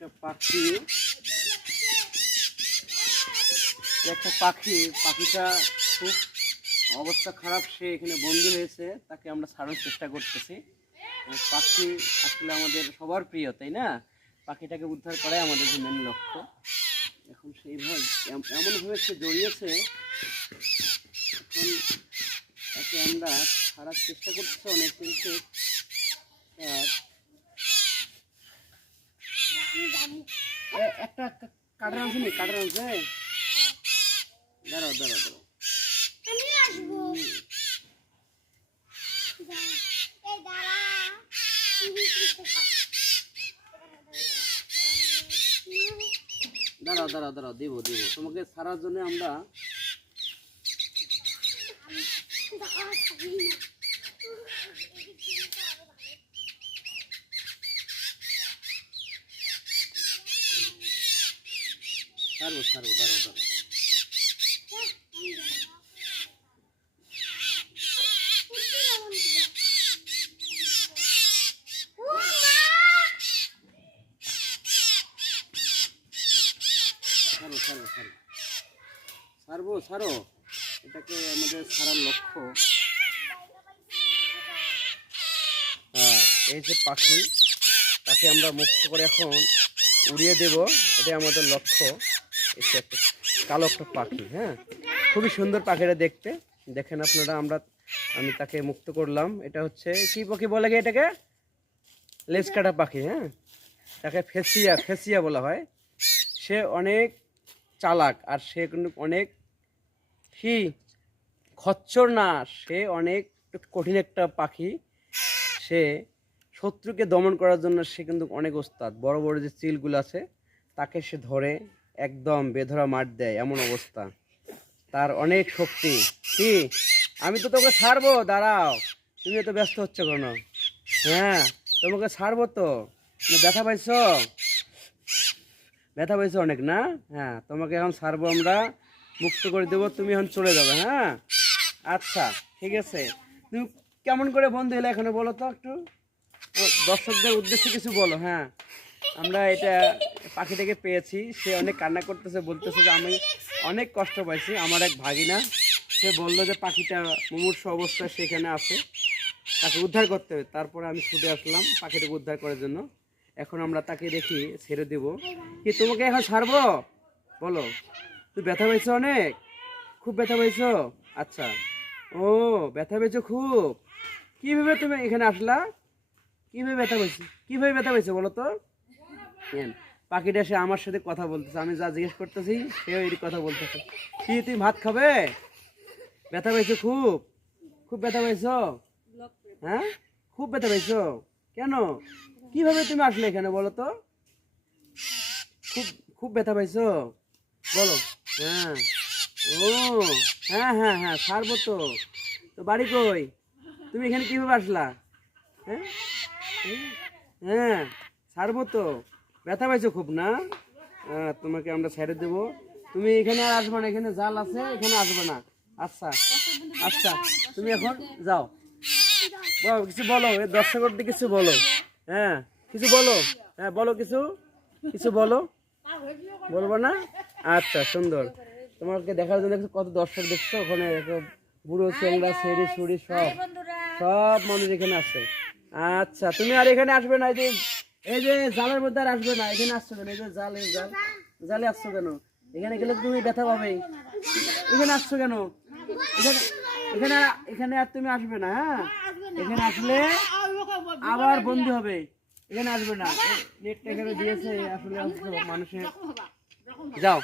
একটা পাখি। একটা পাখি, পাখিটা খুব অবস্থা খারাপ, সে এখানে বন্দি হয়েছে তাকে আমরা ছাড়ার চেষ্টা করতেছি। পাখি আসলে আমাদের সবার প্রিয়, তাই না? পাখিটাকে উদ্ধার করাই আমাদের মেন লক্ষ্য। এখন সেইভাবে এম- এমনভাবে সে জড়িয়েছে, এখন তাকে আমরা ছাড়ার চেষ্টা করতেছি অনেক কিন্তু তার এ- একটা কাটার আছে নি কাটার আছে দাঁড়াও দাঁড়াও দাঁড়াও। আমি আসব। দাঁড়া দাঁড়াও দাঁড়াও দাঁড়াও দেবো দেবো। তোমাকে ছাড়ার জন্য আমরা ছাড়বো ছাড়বো দাঁড়াও দাঁড়াও ছাড়ো ছাড়ো এটাকে আমাদের ছাড়ার লক্ষ্য। হ্যাঁ এই যে পাখি, তাকে আমরা মুক্ত করে এখন উড়িয়ে দেব। এটাই আমাদের লক্ষ্য। এটা একটা কালো একটা পাখি হ্যাঁ? খুবই সুন্দর পাখিটা দেখতে। দেখেন আপনারা, আমরা, আমি তাকে মুক্ত করলাম। এটা হচ্ছে, কি পাখি বলে গে এটাকে? লেজ কাটা পাখি হ্যাঁ? তাকে ফেসিয়া ফেসিয়া বলা হয়। সে অনেক চালাক আর সে কিন্তু অনেক, কি? খচ্চর না, সে অনেক কঠিন একটা পাখি। সে শত্রুকে দমন করার জন্য সে কিন্তু অনেক ওস্তাদ। বড় বড় যে চিলগুলো আছে, তাকে সে ধরে। একদম বেধরা মার দেয়, এমন অবস্থা। তার অনেক শক্তি। কি? আমি তো তোকে ছাড়বো, দাঁড়াও। তুমি তো ব্যস্ত হচ্ছে কেন? হ্যাঁ তোমাকে ছাড়বো তো। ব্যথা পাইছো? ব্যথা পাইছো অনেক, না? হ্যাঁ তোমাকে এখন ছাড়বো আমরা। মুক্ত করে দেবো, তুমি এখন চলে যাবে হ্যাঁ? আচ্ছা ঠিক আছে। তুমি কেমন করে বন্ধু হলে এখানে বলো তো একটু? দর্শকদের উদ্দেশ্যে কিছু বলো হ্যাঁ। আমরা এটা পাখিটাকে পেয়েছি, সে অনেক কান্না করতেছে, বলতেছে যে আমি অনেক কষ্ট পাইছি, আমার এক ভাগিনা, সে বলল যে পাখিটা মুমূর্ষ অবস্থায় সেখানে আছে, তাকে উদ্ধার করতে হবে। তারপরে আমি ছুটে আসলাম পাখিটাকে উদ্ধার করার জন্য। এখন আমরা তাকে দেখি, ছেড়ে দেব। কি, তোমাকে এখন ছাড়বো? বলো তুই ব্যথা পাইছো অনেক? খুব ব্যথা পাইছো আচ্ছা। ও, ব্যথা পেয়েছ খুব? কীভাবে তুমি এখানে আসলা? কীভাবে ব্যথা পাইছো কীভাবে ব্যথা পাইছো বলো তো? পাখিটা সে আমার সাথে কথা বলতেছে। আমি যা জিজ্ঞেস করতেছি সেও এই কথা বলতেছে। কি, তুমি ভাত খাবে? ব্যথা পাইছো খুব? খুব ব্যথা পাইছো? হ্যাঁ? খুব ব্যথা পাইছো? কেন? কীভাবে তুমি আসলে এখানে বলো তো? খুব খুব ব্যথা পাইছো? বলো। হ্যাঁ। ও হ্যাঁ হ্যাঁ হ্যাঁ ছাড়বো তো। তো বাড়ি কই? তুমি এখানে কীভাবে আসলা? হ্যাঁ? হ্যাঁ ছাড়বো তো। ব্যথা পাইছো খুব না? তোমাকে আমরা ছেড়ে দেবো। তুমি এখানে আর আসবে না এখানে জাল আছে এখানে আসবে না। আচ্ছা আচ্ছা তুমি এখন যাও। বলো কিছু বলো দর্শকদের কিছু বলো। হ্যাঁ কিছু বলো। হ্যাঁ বলো কিছু কিছু বলো। বলব না? আচ্ছা সুন্দর। তোমাকে দেখার জন্য কত দর্শক দেখছ ওখানে বুড়ো চেংড়া সেরি সুড়ি সব। সব মানুষ এখানে আছে। আচ্ছা তুমি আর এখানে আসবে না এই যে এই যে জালের মধ্যে আর আসবে না, এখানে আসছো কেন? এই যে জাল জাল, জালে আসছো কেন? এখানে গেলে তুমি ব্যথা পাবে। এখানে আসছো কেন? এখানে এখানে এখানে আর তুমি আসবে না হ্যাঁ? এখানে আসলে আবার বন্ধু হবে। এখানে আসবে না। নেটটা এখানে দিয়েছে, আসলে আসলে মানুষের। যাও।